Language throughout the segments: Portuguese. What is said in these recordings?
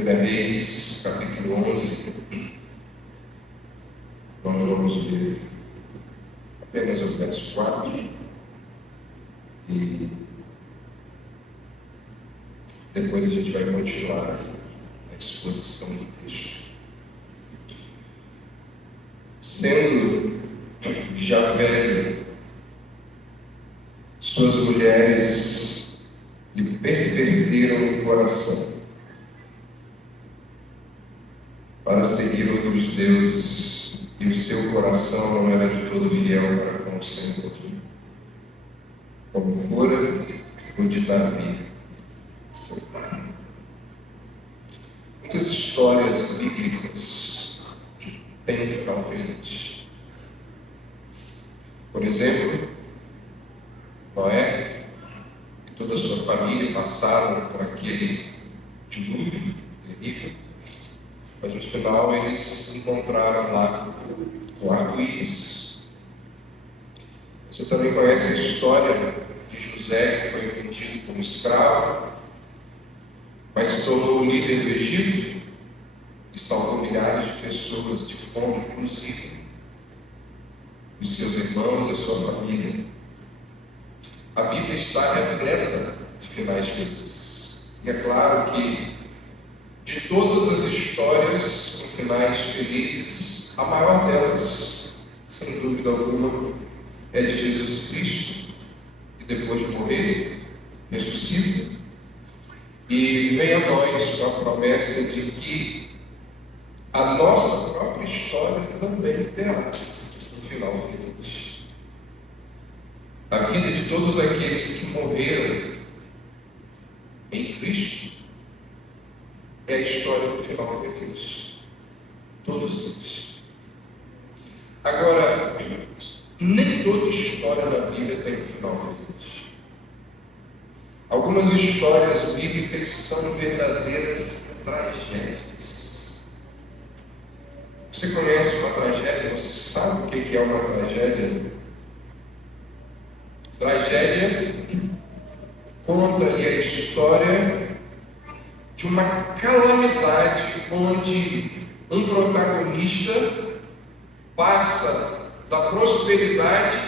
1 Reis, capítulo 11, nós vamos ler apenas o verso 4 e depois a gente vai continuar a exposição do texto. Sendo já velho, suas mulheres lhe perverteram o coração para seguir outros deuses, e o seu coração não era de todo fiel para com o Senhor, como fora o de Davi, seu pai. Muitas histórias bíblicas têm um final feliz. Por exemplo, Noé e toda a sua família passaram por aquele dilúvio terrível, mas no final eles encontraram lá o arco-íris. Você também conhece a história de José, que foi vendido como escravo, mas se tornou o líder do Egito e salvou milhares de pessoas de fome, inclusive os seus irmãos e a sua família. A Bíblia está repleta de finais felizes. E é claro que de todas as histórias com finais felizes, a maior delas, sem dúvida alguma, é de Jesus Cristo, que depois de morrer, ressuscita, e vem a nós com a promessa de que a nossa própria história também terá um final feliz. A vida de todos aqueles que morreram em Cristo é a história do final feliz. Todos eles. Agora, nem toda história na Bíblia tem um final feliz. Algumas histórias bíblicas são verdadeiras tragédias. Você conhece uma tragédia? Você sabe o que é uma tragédia? Tragédia conta ali a história de uma calamidade onde um protagonista passa da prosperidade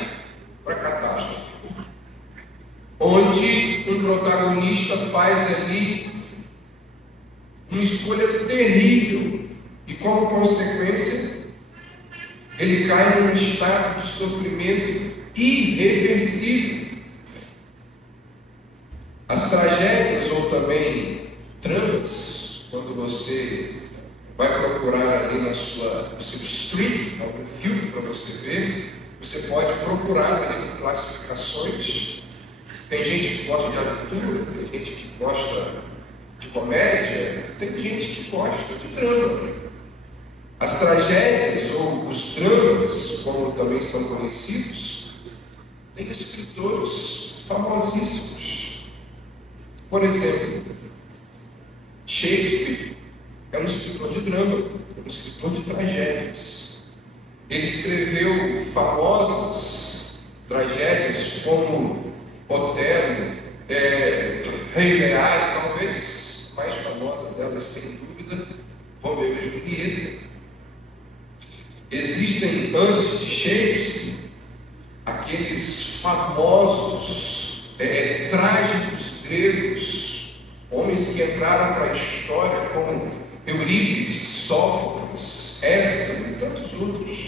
para a catástrofe, onde um protagonista faz ali uma escolha terrível e, como consequência, ele cai num estado de sofrimento irreversível. As tragédias, ou também dramas, quando você vai procurar ali no seu stream algum filme para você ver, você pode procurar ali por classificações. Tem gente que gosta de aventura, tem gente que gosta de comédia, tem gente que gosta de drama. As tragédias, ou os dramas, como também são conhecidos, tem escritores famosíssimos. Por exemplo, Shakespeare é um escritor de drama, um escritor de tragédias. Ele escreveu famosas tragédias como Otelo, Rei Lear, talvez mais famosa delas, sem dúvida, Romeu e Julieta. Existem, antes de Shakespeare, aqueles famosos trágicos gregos, homens que entraram para a história como Eurípides, Sófocles, Ésquilo e tantos outros,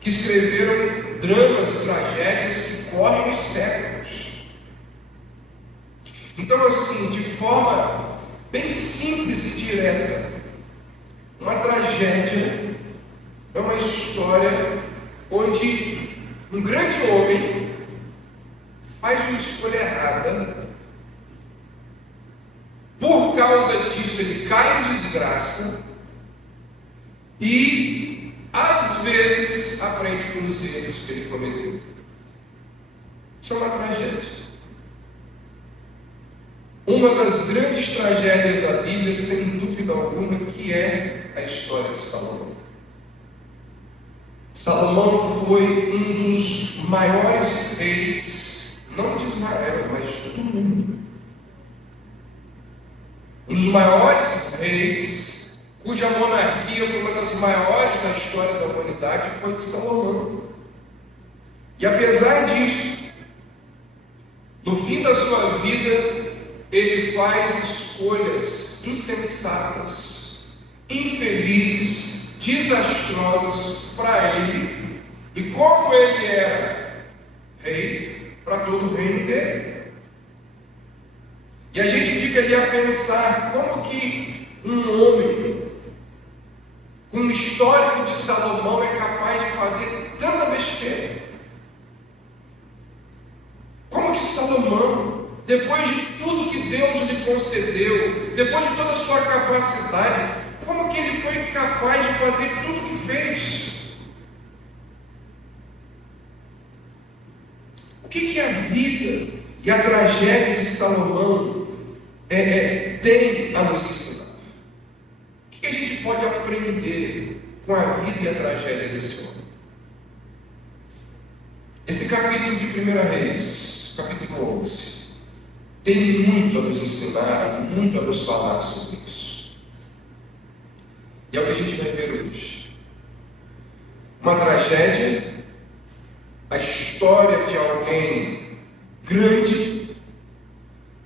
que escreveram dramas e tragédias que correm os séculos. Então, assim, de forma bem simples e direta, uma tragédia é uma história onde um grande homem faz uma escolha errada. Por causa disso, ele cai em desgraça e, às vezes, aprende com os erros que ele cometeu. Isso é uma tragédia. Uma das grandes tragédias da Bíblia, sem dúvida alguma, que é a história de Salomão. Salomão foi um dos maiores reis, não de Israel, mas do mundo. Um dos maiores reis, cuja monarquia foi uma das maiores da história da humanidade, foi de Salomão. E apesar disso, no fim da sua vida, ele faz escolhas insensatas, infelizes, desastrosas para ele, e como ele era rei, para todo o reino dele. E a gente fica ali a pensar como que um homem com o histórico de Salomão é capaz de fazer tanta besteira. Como que Salomão, depois de tudo que Deus lhe concedeu, depois de toda a sua capacidade, como que ele foi capaz de fazer tudo o que fez? O que a vida e a tragédia de Salomão tem a nos ensinar? O que a gente pode aprender com a vida e a tragédia desse homem? Esse capítulo de 1 Reis, capítulo 11, tem muito a nos ensinar, muito a nos falar sobre isso. E é o que a gente vai ver hoje. Uma tragédia, a história de alguém grande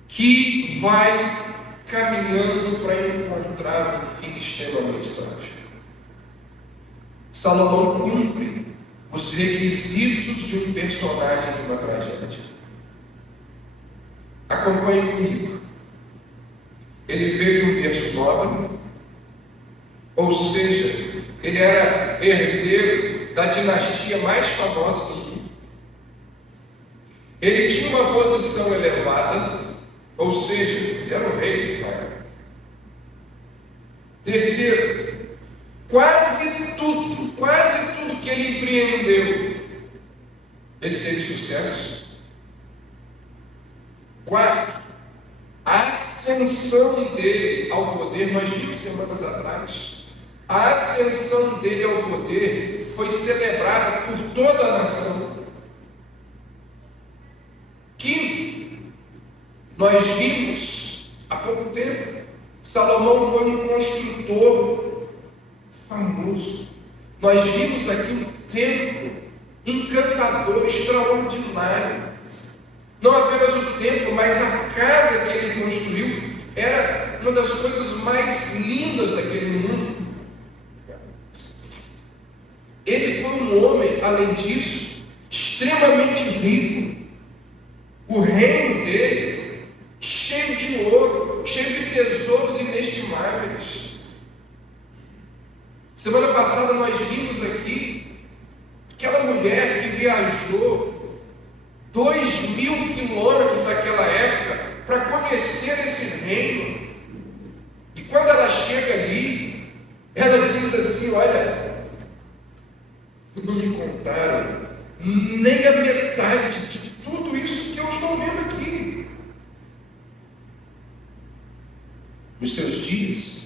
que vai caminhando para encontrar um fim extremamente trágico. Salomão cumpre os requisitos de um personagem de uma tragédia. Acompanhe comigo. Ele veio de um berço nobre, ou seja, ele era herdeiro da dinastia mais famosa do mundo. Ele tinha uma posição elevada, ou seja, ele era o rei de Israel. Terceiro, quase tudo que ele empreendeu, ele teve sucesso. Quarto, a ascensão dele ao poder, nós vimos semanas atrás, a ascensão dele ao poder foi celebrada por toda a nação. Quinto, nós vimos há pouco tempo, Salomão foi um construtor famoso. Nós vimos aqui um templo encantador, extraordinário. Não apenas o templo, mas a casa que ele construiu era uma das coisas mais lindas daquele mundo. Ele foi um homem, além disso, extremamente rico. O reino dele, cheio de ouro, cheio de tesouros inestimáveis. Semana passada nós vimos aqui aquela mulher que viajou 2.000 quilômetros daquela época para conhecer esse reino. E quando ela chega ali, ela diz assim: olha, não me contaram nem a metade de tudo isso que eu estou vendo aqui. Nos seus dias,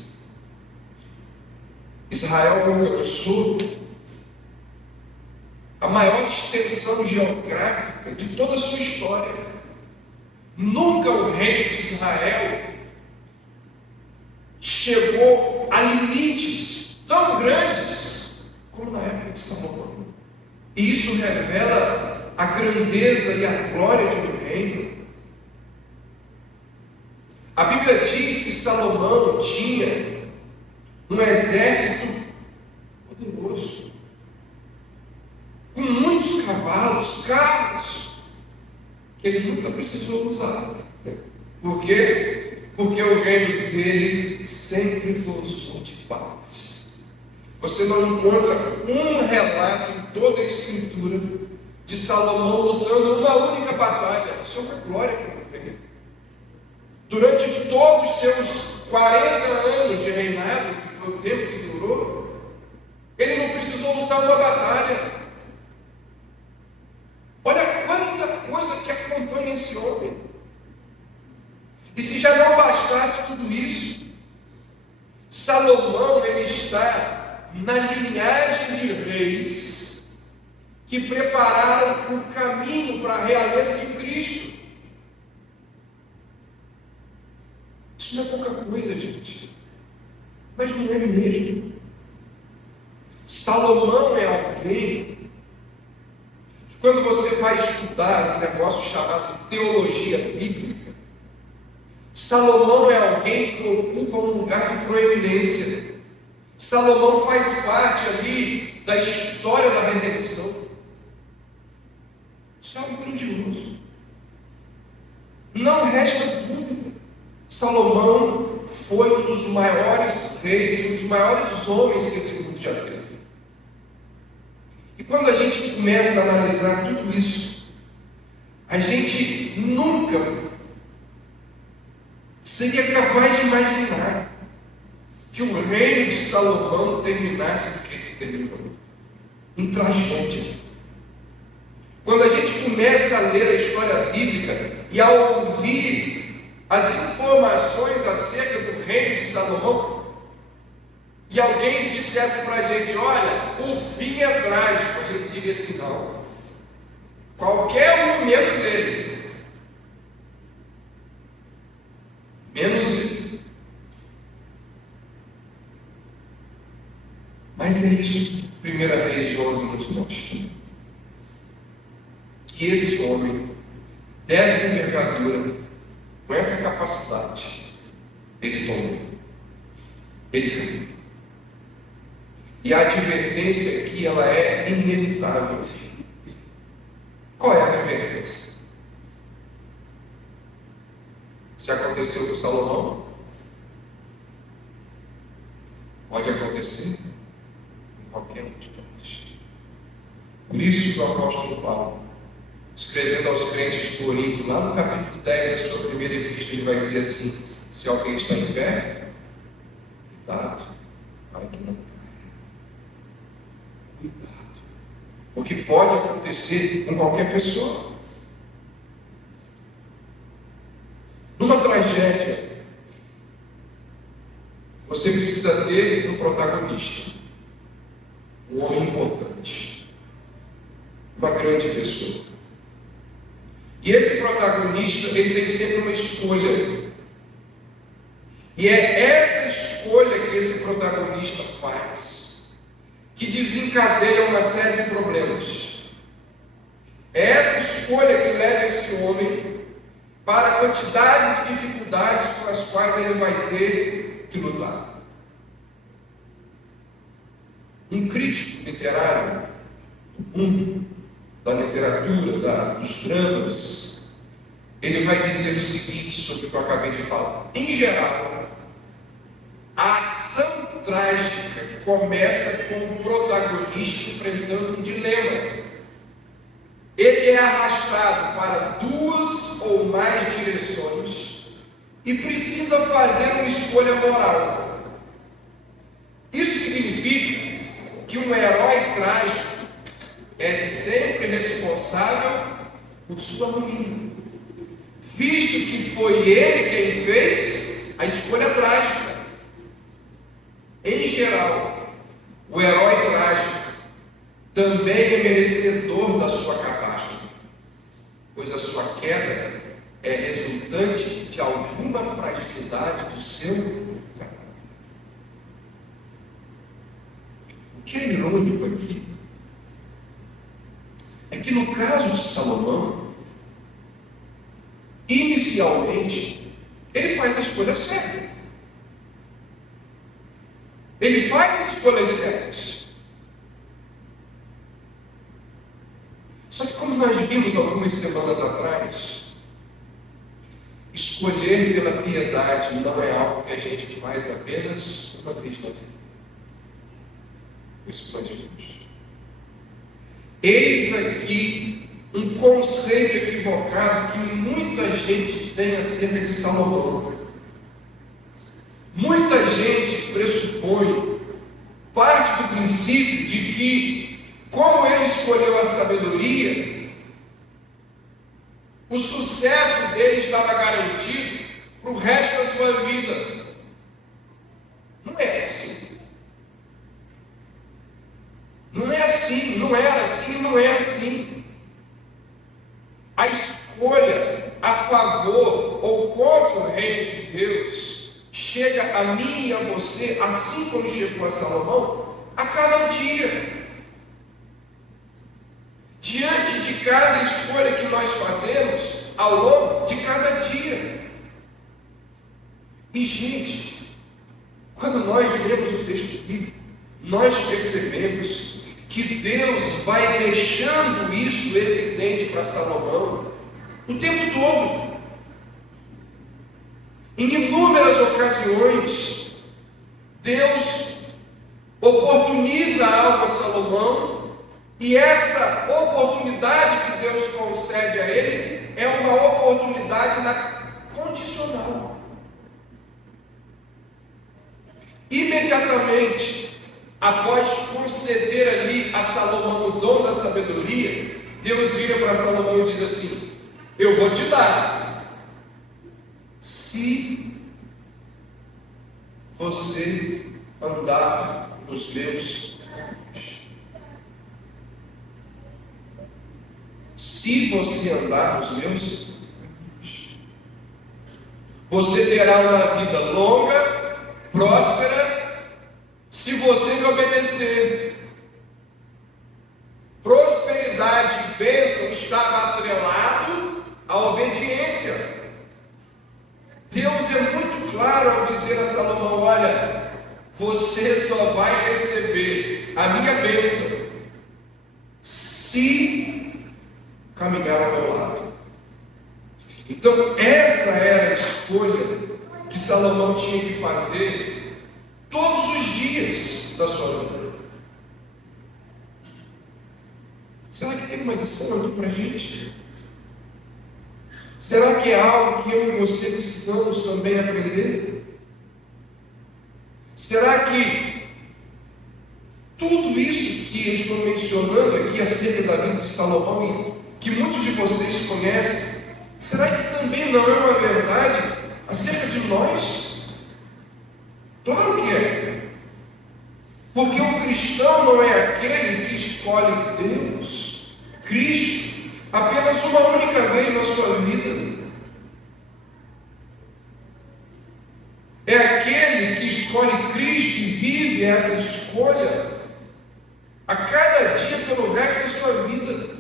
Israel alcançou a maior extensão geográfica de toda a sua história. Nunca o reino de Israel chegou a limites tão grandes como na época de Salomão. E isso revela a grandeza e a glória de um reino. A Bíblia diz que Salomão tinha um exército poderoso, com muitos cavalos, carros, que ele nunca precisou usar. Por quê? Porque o reino dele sempre gozou de paz. Você não encontra um relato em toda a Escritura de Salomão lutando uma única batalha. Isso é uma glória para o reino. Durante todos os seus 40 anos de reinado, que foi o tempo que durou, ele não precisou lutar uma batalha. Olha quanta coisa que acompanha esse homem. E se já não bastasse tudo isso, Salomão ele está na linhagem de reis que prepararam o caminho para a realeza de Cristo. Isso não é pouca coisa, gente. Mas não é mesmo. Salomão é alguém que, quando você vai estudar um negócio chamado teologia bíblica, Salomão é alguém que ocupa um lugar de proeminência. Salomão faz parte ali da história da redenção. Isso é algo grandioso. Não resta dúvida. Salomão foi um dos maiores reis, um dos maiores homens que esse mundo já teve. E quando a gente começa a analisar tudo isso, a gente nunca seria capaz de imaginar que o reino de Salomão terminasse do jeito que terminou, em tragédia. Quando a gente começa a ler a história bíblica e a ouvir as informações acerca do reino de Salomão, e alguém dissesse para a gente: olha, o fim é trágico, a gente diria assim: não, qualquer um menos ele. Menos ele. Mas é isso, 1 Reis 11 nos mostra. Que esse homem, dessa envergadura, com essa capacidade, ele tomou. Ele caiu. E a advertência aqui, ela é inevitável. Qual é a advertência? Se aconteceu com Salomão, pode acontecer com qualquer um de nós. Por isso que o apóstolo Paulo, escrevendo aos crentes de Corinto, lá no capítulo 10 da sua primeira epístola, ele vai dizer assim: se alguém está em pé, cuidado para que não caia. Cuidado, porque pode acontecer com qualquer pessoa. Numa tragédia, você precisa ter um protagonista, um homem importante, uma grande pessoa. E esse protagonista, ele tem sempre uma escolha. E é essa escolha que esse protagonista faz que desencadeia uma série de problemas. É essa escolha que leva esse homem para a quantidade de dificuldades com as quais ele vai ter que lutar. Um crítico literário do mundo, da literatura, dos dramas, ele vai dizer o seguinte sobre o que eu acabei de falar. Em geral, a ação trágica começa com o protagonista enfrentando um dilema. Ele é arrastado para duas ou mais direções e precisa fazer uma escolha moral. Isso significa que um herói trágico é sempre responsável por sua ruína, visto que foi ele quem fez a escolha trágica. Em geral, o herói trágico também é merecedor da sua catástrofe, pois a sua queda é resultante de alguma fragilidade do seu caráter. O que é irônico aqui é que no caso de Salomão, inicialmente, ele faz a escolha certa. Ele faz as escolhas certas. Só que, como nós vimos algumas semanas atrás, escolher pela piedade não é algo que a gente faz apenas uma vez na vida. Foi isso que nós vimos. Eis aqui um conceito equivocado que muita gente tem acerca de Salomão. Muita gente pressupõe, parte do princípio de que, como ele escolheu a sabedoria, o sucesso dele estava garantido para o resto da sua vida. Não é assim. Não é assim, não era assim, não é assim. A escolha a favor ou contra o reino de Deus chega a mim e a você, assim como chegou a Salomão, a cada dia. Diante de cada escolha que nós fazemos ao longo de cada dia. E, gente, quando nós lemos o texto bíblico, nós percebemos que Deus vai deixando isso evidente para Salomão o tempo todo. Em inúmeras ocasiões, Deus oportuniza algo a Salomão, e essa oportunidade que Deus concede a ele é uma oportunidade condicional. Imediatamente após conceder ali a Salomão o dom da sabedoria, Deus vira para Salomão e diz assim: eu vou te dar, se você andar nos meus caminhos. Se você andar nos meus caminhos, você terá uma vida longa, próspera, se você me obedecer. Prosperidade e bênção estava atrelado à obediência. Deus é muito claro ao dizer a Salomão: olha, você só vai receber a minha bênção se caminhar ao meu lado. Então essa era a escolha que Salomão tinha que fazer todos os dias da sua vida. Será que tem uma lição aqui para a gente? Será que é algo que eu e você precisamos também aprender? Será que tudo isso que eu estou mencionando aqui acerca da vida de Salomão, e que muitos de vocês conhecem, será que também não é uma verdade acerca de nós? Claro que é. Porque o cristão não é aquele que escolhe Deus, Cristo, apenas uma única vez na sua vida. É aquele que escolhe Cristo e vive essa escolha a cada dia pelo resto da sua vida.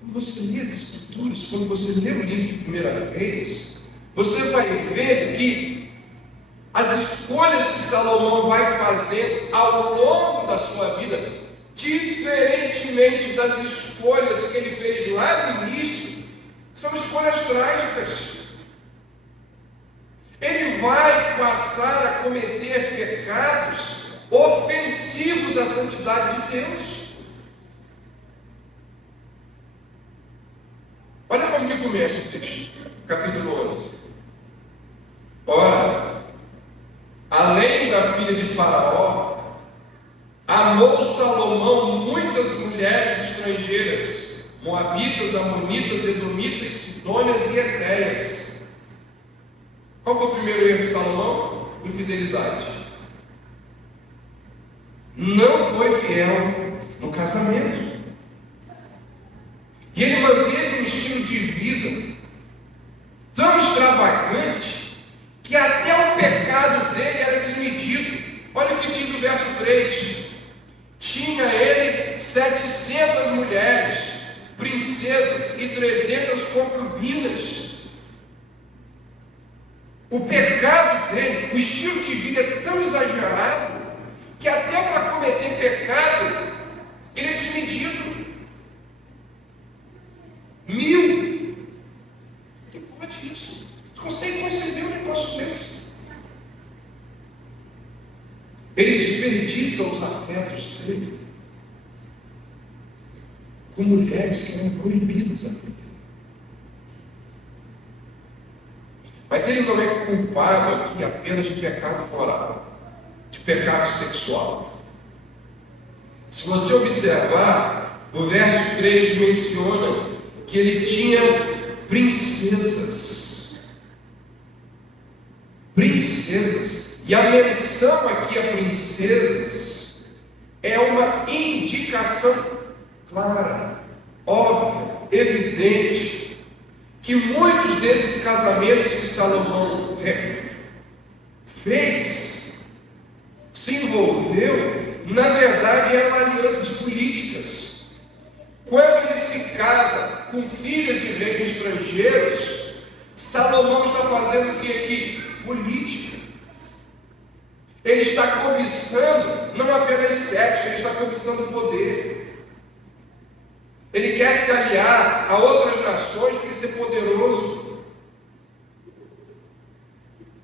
Quando você lê as Escrituras, quando você lê o livro de 1 Reis, você vai ver que as escolhas que Salomão vai fazer ao longo da sua vida, diferentemente das escolhas que ele fez lá no início, são escolhas trágicas. Ele vai passar a cometer pecados ofensivos à santidade de Deus. Olha como que começa o texto, capítulo 11. Ora, além da filha de Faraó, amou Salomão muitas mulheres estrangeiras, moabitas, amonitas, edomitas, sidônias e etéias. Qual foi o primeiro erro de Salomão? Infidelidade. Não foi fiel no casamento. E ele manteve um estilo de vida tão extravagante que até o pecado dele era desmedido. Olha o que diz o verso 3. Tinha ele 700 mulheres, princesas e 300 concubinas. O pecado dele, o estilo de vida é tão exagerado que até para cometer pecado ele é desmedido. 1000. Que pode isso? Você consegue conceber um negócio desse? Ele desperdiça os afetos dele com mulheres que eram proibidas a Bíblia. Mas ele não é culpado aqui apenas de pecado moral, de pecado sexual. Se você observar, o verso 3 menciona que ele tinha princesas. Princesas. E a menção aqui a princesas é uma indicação clara, óbvia, evidente, que muitos desses casamentos que Salomão fez, se envolveu, na verdade eram alianças políticas. Quando ele se casa com filhas de reis estrangeiros, Salomão está fazendo o que aqui? Política. Ele está cobiçando não apenas sexo, ele está cobiçando poder. Ele quer se aliar a outras nações para ser poderoso.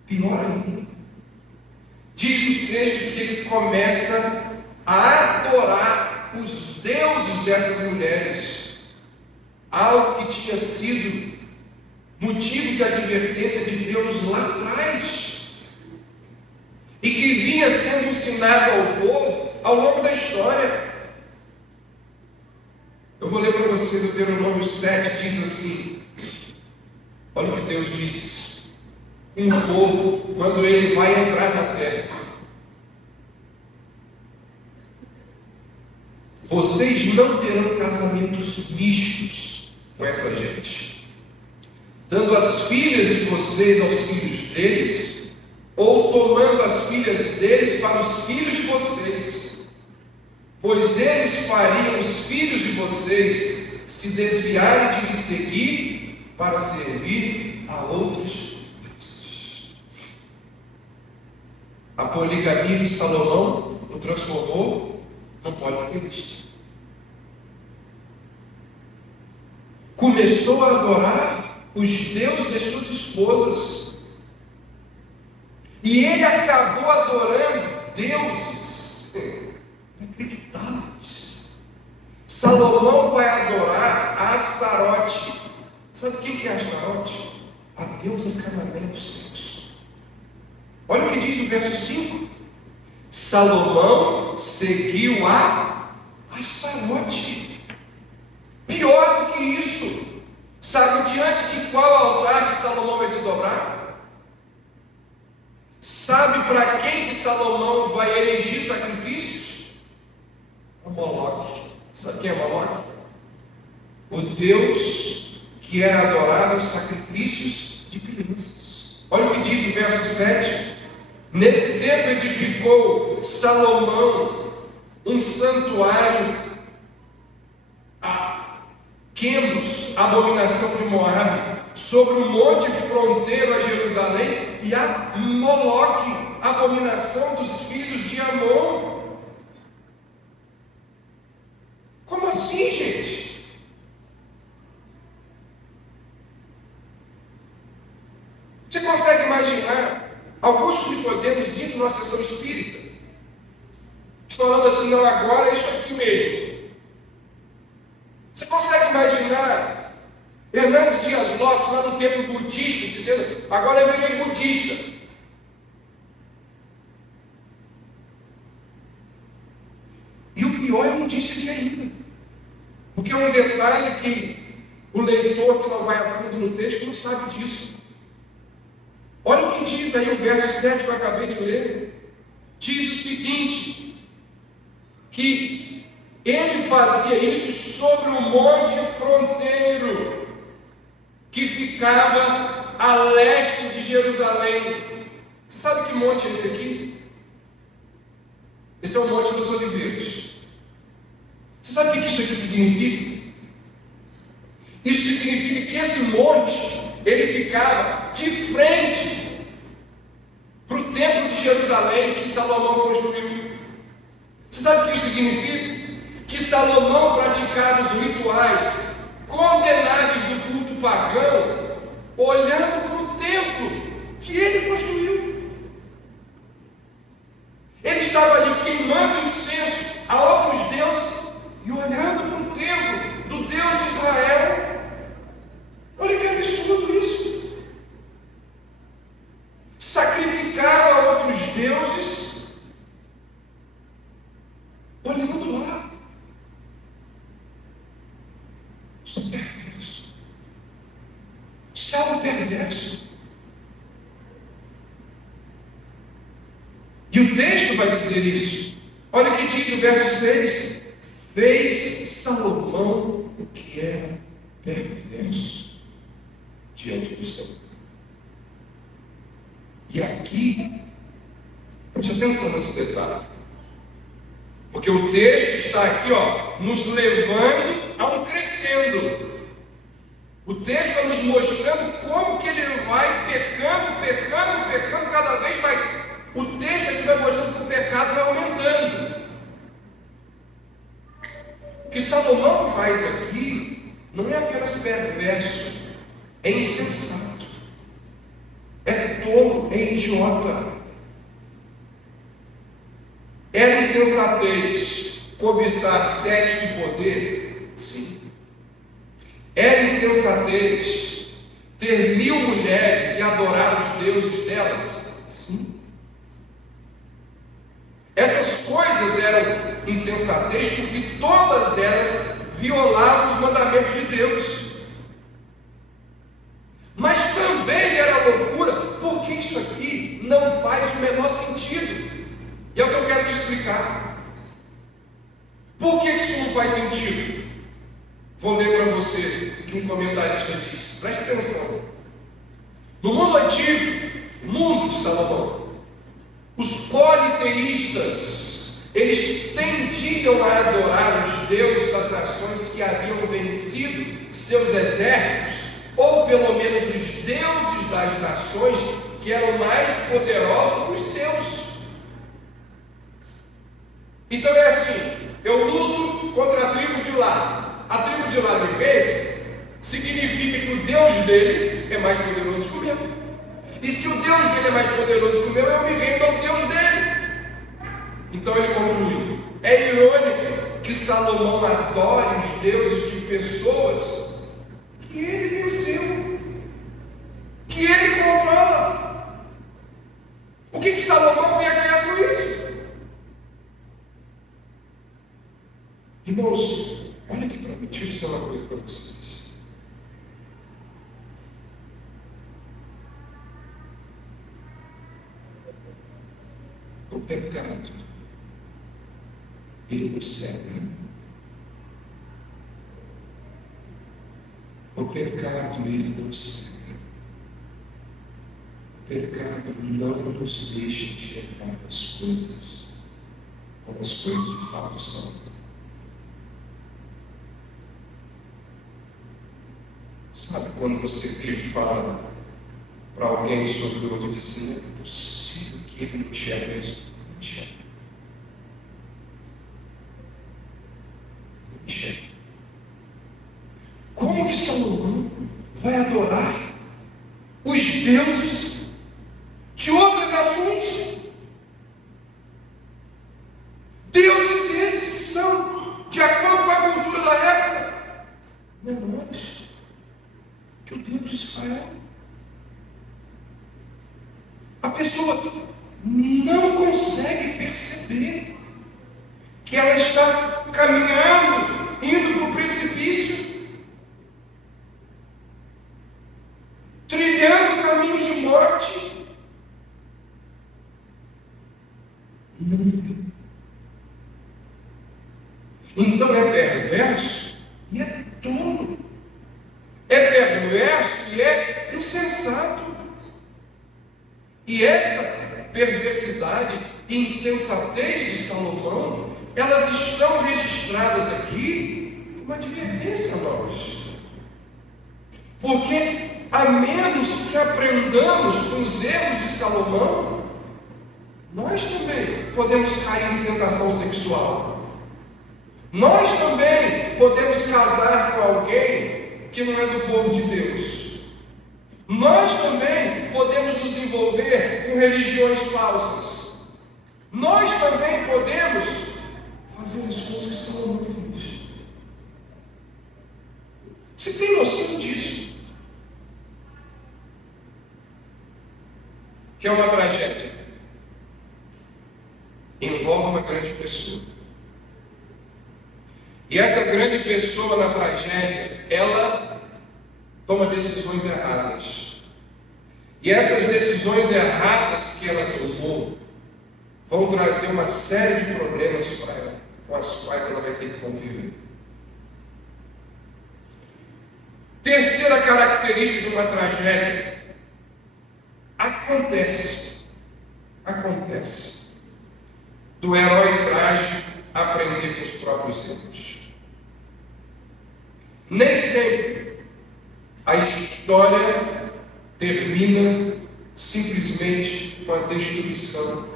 Pior ainda, diz o texto que ele começa a adorar os deuses dessas mulheres, algo que tinha sido motivo de advertência de Deus lá atrás, e que vinha sendo ensinado ao povo ao longo da história. Eu vou ler para você do Deuteronômio 7, diz assim: olha o que Deus diz. Um povo, quando ele vai entrar na terra, vocês não terão casamentos mistos com essa gente, dando as filhas de vocês aos filhos deles, ou tomando as filhas deles para os filhos de vocês, pois eles fariam os filhos de vocês se desviarem de me seguir para servir a outros deuses. A poligamia de Salomão o transformou num politeísta. Começou a adorar os deuses das suas esposas. E ele acabou adorando deuses inacreditáveis. Salomão vai adorar a Astarote. Sabe quem é Astarote? A deusa cananeia do sexo. Olha o que diz o verso 5. Salomão seguiu a Astarote. Pior do que isso, sabe diante de qual altar que Salomão vai se dobrar? Sabe para quem que Salomão vai erigir sacrifícios? A Moloque. Sabe quem é Moloque? O Deus que era adorado em sacrifícios de crianças. Olha o que diz o verso 7. Nesse tempo edificou Salomão um santuário a Quemos, abominação de Moabe, sobre o monte fronteiro a Jerusalém, e a Moloque, abominação dos filhos de Amon. Como assim, gente? Você consegue imaginar Augusto Nicodemos indo numa sessão espírita, falando assim: não, agora é isso aqui mesmo? Você consegue imaginar Hernandes Dias Lopes lá no templo budista dizendo: agora eu virei budista? E o pior, eu não disse aqui ainda, porque é um detalhe que o leitor que não vai a fundo no texto não sabe disso. Olha o que diz aí o verso 7 que eu acabei de ler. Diz o seguinte: que ele fazia isso sobre o monte fronteiro, que ficava a leste de Jerusalém. Você sabe que monte é esse aqui? Esse é o Monte das Oliveiras. Você sabe o que isso aqui significa? Isso significa que esse monte, ele ficava de frente para o templo de Jerusalém que Salomão construiu. Você sabe o que isso significa? Que Salomão praticava os rituais condenáveis do culto pagão, olhando para o templo que ele construiu. Ele estava ali queimando incenso a outros deuses e olhando para o templo do Deus de Israel. Olha que absurdo isso. Sacrificava a outros deuses olhando lá. Isso é perverso. Isso é algo perverso. E o texto vai dizer isso. Olha o que diz o verso 6. Fez Salomão o que era perverso. diante do Senhor. E aqui, preste atenção nesse detalhe, porque o texto está aqui, nos levando a um crescendo. O texto está nos mostrando como que ele vai pecando cada vez mais. O texto aqui vai mostrando que o pecado vai aumentando. O que Salomão faz aqui não é apenas perverso, é insensato, é tolo, é idiota. É insensatez cobiçar sexo e poder? Sim. É insensatez ter 1000 mulheres e adorar os deuses delas? Sim. Essas coisas eram insensatez porque todas elas violavam os mandamentos de Deus. Mas também era loucura porque isso aqui não faz o menor sentido. E é o que eu quero te explicar. Por que isso não faz sentido? Vou ler para você o que um comentarista diz. Preste atenção. No mundo antigo, o mundo de Salomão, os politeístas, eles tendiam a adorar os deuses das nações que haviam vencido seus exércitos, ou pelo menos os deuses das nações que eram mais poderosos que os seus. Então é assim, eu luto contra a tribo de lá. A tribo de lá me vence, significa que o Deus dele é mais poderoso que o meu. E se o Deus dele é mais poderoso que o meu, eu me rendo ao Deus dele. Então ele conclui, é irônico que Salomão adore os deuses de pessoas que ele venceu, que ele controla. O que Salomão tem a ganhar com isso? Irmãos, olha aqui para mim, deixa eu dizer uma coisa para vocês. O pecado, ele nos cega. O pecado, ele nos cega. O pecado não nos deixa enxergar as coisas como as coisas de fato são. Sabe quando você vira e fala para alguém sobre o outro e diz assim, não é possível que ele não enxerga isso? Não enxerga. Não enxerga. Como que Salomão vai adorar os deuses de outras nações? Deuses esses que são de acordo com a cultura da época menores que o Deus de Israel. A pessoa não consegue perceber que ela está caminhando, indo para o precipício, trilhando caminhos de morte. Não vê. Então é perverso e é tolo. É perverso e é insensato. E essa perversidade e insensatez de Salomão, elas estão registradas aqui como advertência a nós. Porque a menos que aprendamos com os erros de Salomão, nós também podemos cair em tentação sexual. Nós também podemos casar com alguém que não é do povo de Deus. Nós também podemos nos envolver com religiões falsas. Nós também podemos fazer as coisas que Salomão fez. Você tem noção disso? Que é uma tragédia. Envolve uma grande pessoa. E essa grande pessoa na tragédia, ela toma decisões erradas. E essas decisões erradas que ela tomou vão trazer uma série de problemas para ela, com as quais ela vai ter que conviver. Terceira característica de uma tragédia: acontece do herói trágico aprender com os próprios erros. Nem sempre a história termina simplesmente com a destruição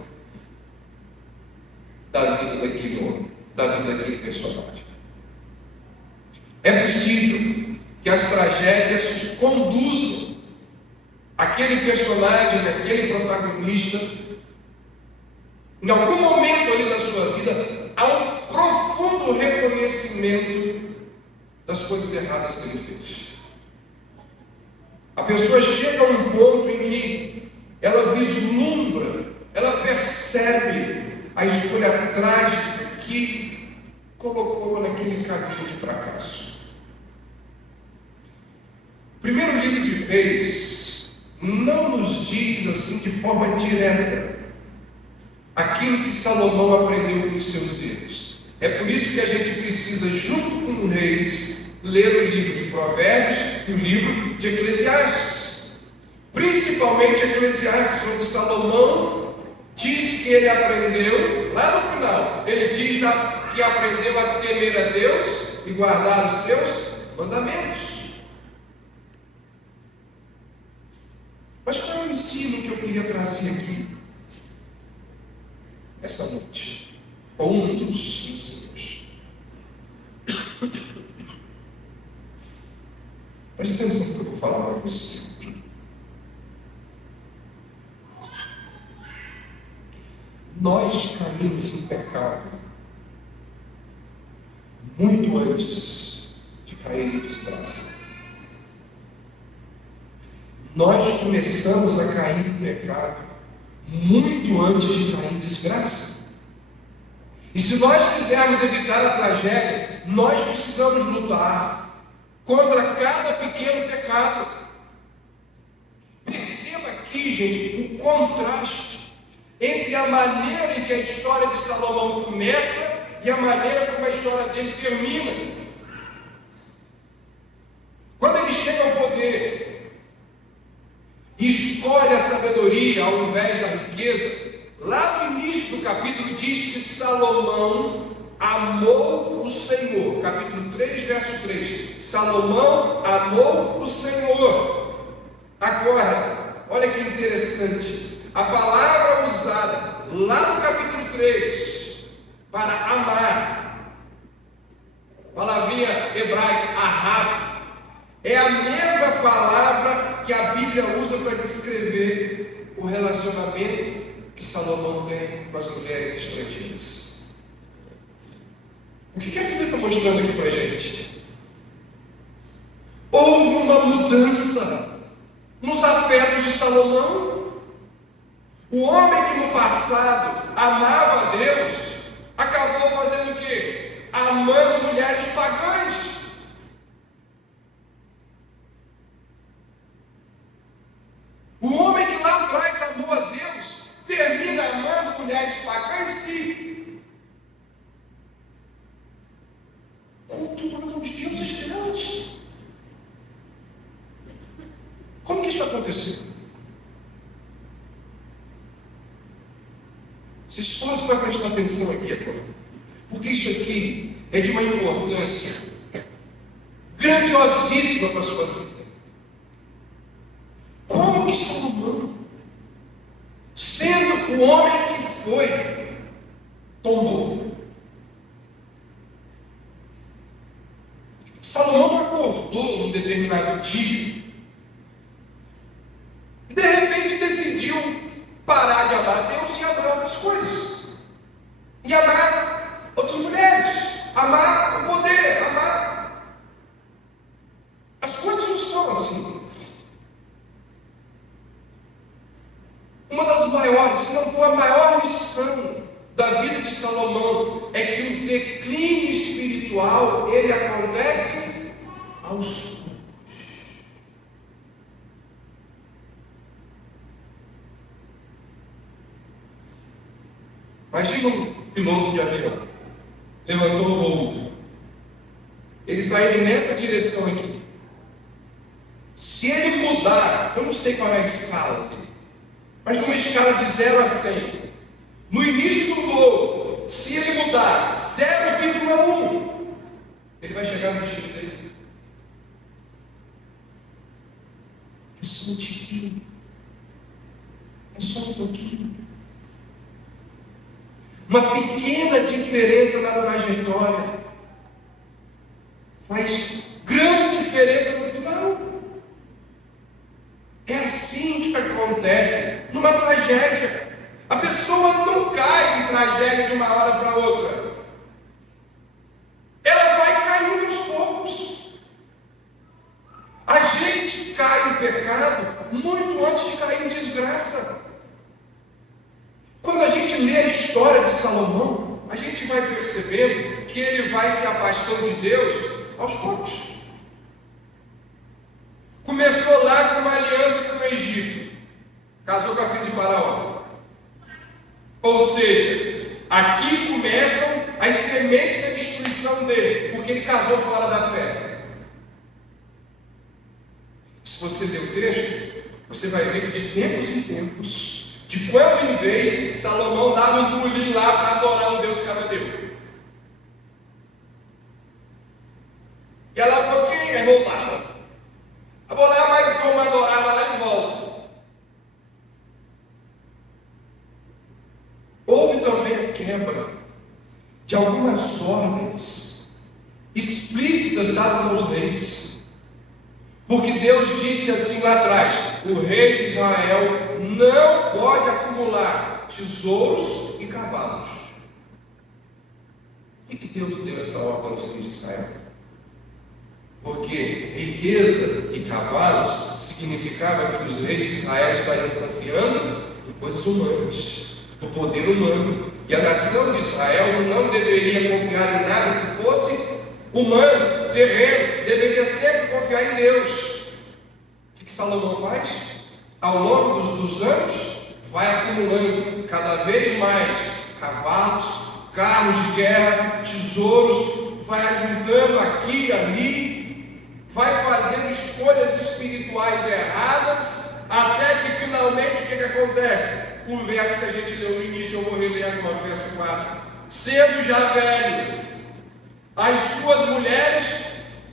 da vida daquele homem, da vida daquele personagem. É possível que as tragédias conduzam aquele personagem, aquele protagonista, em algum momento ali da sua vida, a um profundo reconhecimento das coisas erradas que ele fez. A pessoa chega a um ponto em que ela vislumbra, ela percebe a escolha trágica que colocou naquele caminho de fracasso. O primeiro livro de Reis não nos diz assim de forma direta aquilo que Salomão aprendeu com os seus erros. É por isso que a gente precisa, junto com Reis, ler o livro de Provérbios e o livro de Eclesiastes. Principalmente Eclesiastes, onde Salomão diz que ele aprendeu, lá no final, ele diz que aprendeu a temer a Deus e guardar os seus mandamentos. Mas qual é o ensino que eu queria trazer aqui essa noite? Ou um dos ensinos? Preste atenção no que eu vou falar para você. Nós caímos em pecado muito antes de cair em desgraça. Nós começamos a cair em pecado muito antes de cair em desgraça. E se nós quisermos evitar a tragédia, nós precisamos lutar contra cada pequeno pecado. Perceba aqui, gente, o contraste entre a maneira em que a história de Salomão começa e a maneira como a história dele termina. Quando ele chega ao poder e escolhe a sabedoria ao invés da riqueza, lá no início do capítulo diz que Salomão amou o Senhor. Capítulo 3, verso 3. Salomão amou o Senhor. Agora, olha que interessante. A palavra usada lá no capítulo 3 para amar, palavrinha hebraica, ahab, é a mesma palavra que a Bíblia usa para descrever o relacionamento que Salomão tem com as mulheres estrangeiras. O que a Bíblia está mostrando aqui para a gente? Houve uma mudança nos afetos de Salomão. O homem que no passado amava a Deus, acabou fazendo o quê? Amando mulheres pagãs. O homem que lá atrás amou a Deus, termina amando mulheres pagãs e cultuando os deuses grandes. Como que isso aconteceu? Vocês só para prestar atenção aqui agora, porque isso aqui é de uma importância grandiosíssima para a sua vida. Como que Salomão, sendo o homem que foi, tombou? Salomão acordou num determinado dia e de repente decidiu parar de amar a Deus e amar outras coisas, e amar outras mulheres, amar o poder, amar. As coisas não são assim. Uma das maiores, se não for a maior lição da vida de Salomão, é que o declínio espiritual, ele acontece aos poucos. Imagina um piloto de avião, levantou o voo, ele está indo nessa direção aqui, Se ele mudar, eu não sei qual é a escala dele, mas numa escala de 0 a 100, no início do voo, se ele mudar 0,1, ele vai chegar no destino dele. É só um tiquinho, é só um pouquinho. Uma pequena diferença na trajetória faz grande diferença no final. É assim que acontece numa tragédia. A pessoa não cai em tragédia de uma hora para outra. Ela vai caindo aos poucos. A gente cai em pecado muito antes de cair em desgraça. Quando a gente lê a história de Salomão, a gente vai percebendo que ele vai se afastando de Deus aos poucos. Começou lá com uma aliança com o Egito, casou com a filha de Faraó. Ou seja, aqui começam as sementes da destruição dele, porque ele casou fora da fé. Se você ler o texto, você vai ver que de tempos em tempos, de quando em vez, Salomão dava um pulinho lá para adorar um Deus cananeu. E ela um pouquinho, aí voltava. Eu vou lá, mas toma adorar, vai lá e volta. Houve também a quebra de algumas ordens explícitas dadas aos reis. Porque Deus disse assim lá atrás: o rei de Israel não pode acumular tesouros e cavalos. Por que Deus deu essa ordem aos reis de Israel? Porque riqueza e cavalos significava que os reis de Israel estariam confiando em coisas humanas, no poder humano. E a nação de Israel não deveria confiar em nada que fosse humano, terreno, deveria sempre confiar em Deus. O que Salomão faz? Ao longo dos anos, vai acumulando cada vez mais cavalos, carros de guerra, tesouros, vai ajuntando aqui e ali, vai fazendo escolhas espirituais erradas, até que finalmente o que acontece? O verso que a gente leu no início, eu vou reler agora, o verso 4. Sendo já velho, as suas mulheres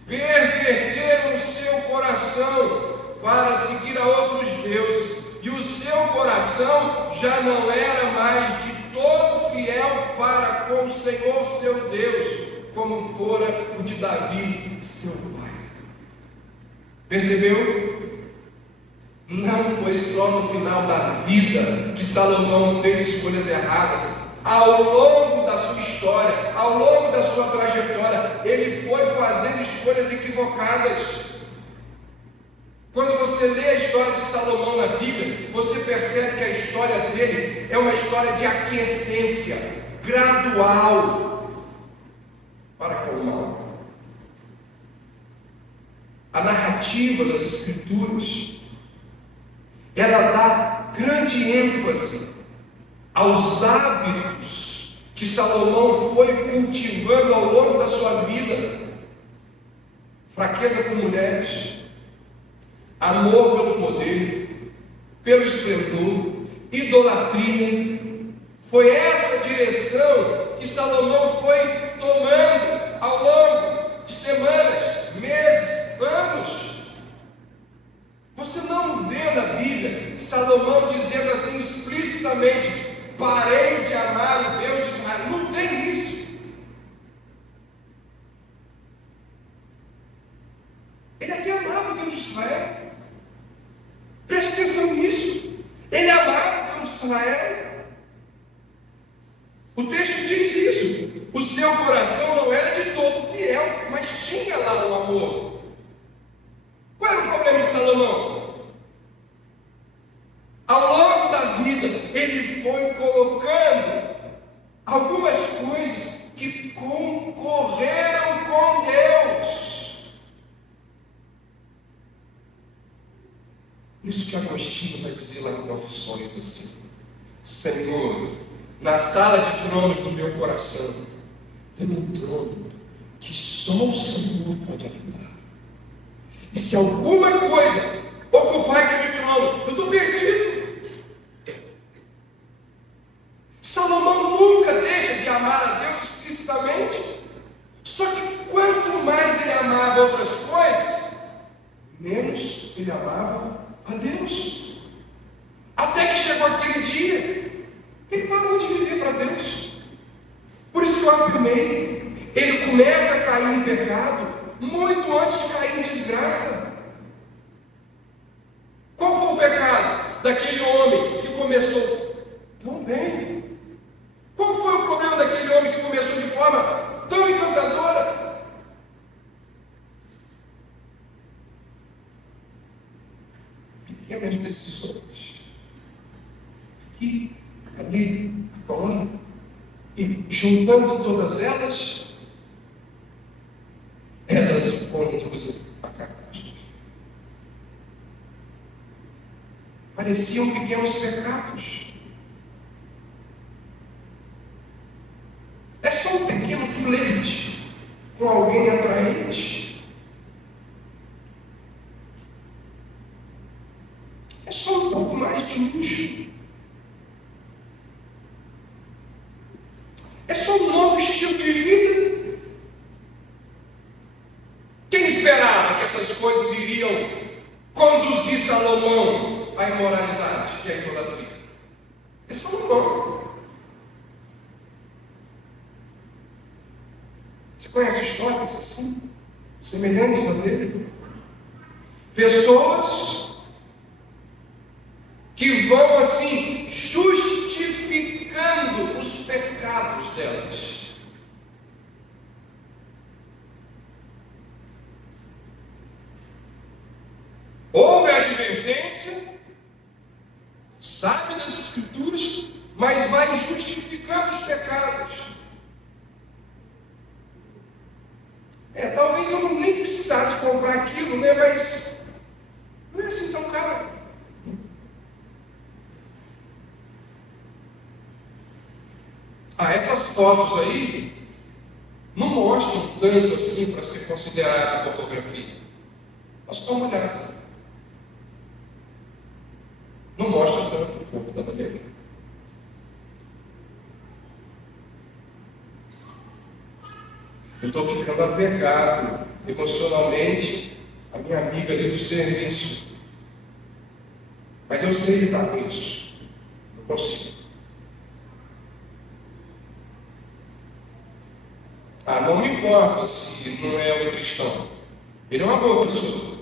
perverteram o seu coração para seguir a outros deuses, e o seu coração já não era mais de todo fiel para com o Senhor seu Deus, como fora o de Davi, seu pai. Percebeu? Não foi só no final da vida que Salomão fez escolhas erradas. Ao longo da sua história, ao longo da sua trajetória, ele foi fazendo escolhas equivocadas. Quando você lê a história de Salomão na Bíblia, você percebe que a história dele é uma história de aquiescência gradual para com o mal. A narrativa das Escrituras, ela dá grande ênfase aos hábitos que Salomão foi cultivando ao longo da sua vida: fraqueza com mulheres, amor pelo poder, pelo esplendor, idolatria. Foi essa direção que Salomão foi tomando ao longo de semanas, meses, anos. Você não vê na Bíblia Salomão dizendo assim explicitamente: parei de amar o Deus de Israel. Não tem isso. Ele até amava o Deus de Israel. Preste atenção nisso. Ele amava o Deus de Israel. O texto diz isso. O seu coração não era de todo fiel, mas tinha lá o amor. Qual era o problema de Salomão? Ao longo da vida, ele foi colocando algumas coisas que concorreram com Deus. Isso que Agostinho vai dizer lá em Confissões assim: Senhor, na sala de tronos do meu coração tem um trono que só o Senhor pode habitar. E se alguma coisa ocupar aquele trono, eu estou perdido. Salomão nunca deixa de amar a Deus explicitamente. Só que quanto mais ele amava outras coisas, menos ele amava a Deus. Até que chegou aquele dia, ele parou de viver para Deus. Por isso que eu afirmei, ele começa a cair em pecado muito antes de cair em desgraça. Qual foi o pecado daquele homem que começou tão bem? Qual foi o problema daquele homem que começou de forma tão encantadora? Pequenas decisões. Aqui, ali, acolá. E juntando todas elas conduzem a catástrofe. Pareciam pequenos pecados. É só um pequeno flerte com alguém atraente. É só um pouco mais de luxo. É só um novo estilo de vida. Quem esperava que essas coisas iriam conduzir Salomão à imoralidade e à idolatria? É Salomão. Você conhece histórias assim, semelhantes a dele? Pessoas que vão assim justificando os pecados delas. Houve a advertência, sabe das Escrituras, mas vai justificando os pecados. Talvez eu nem precisasse comprar aquilo, né? Mas não é assim tão caro. Essas fotos aí não mostram tanto assim para ser considerada pornografia. Mas dá uma olhada. Não mostra tanto o corpo da mulher. Eu estou ficando apegado emocionalmente à minha amiga ali do serviço. Mas eu sei lidar com isso. Não consigo. Não me importa se não é um cristão. Ele é uma boa pessoa.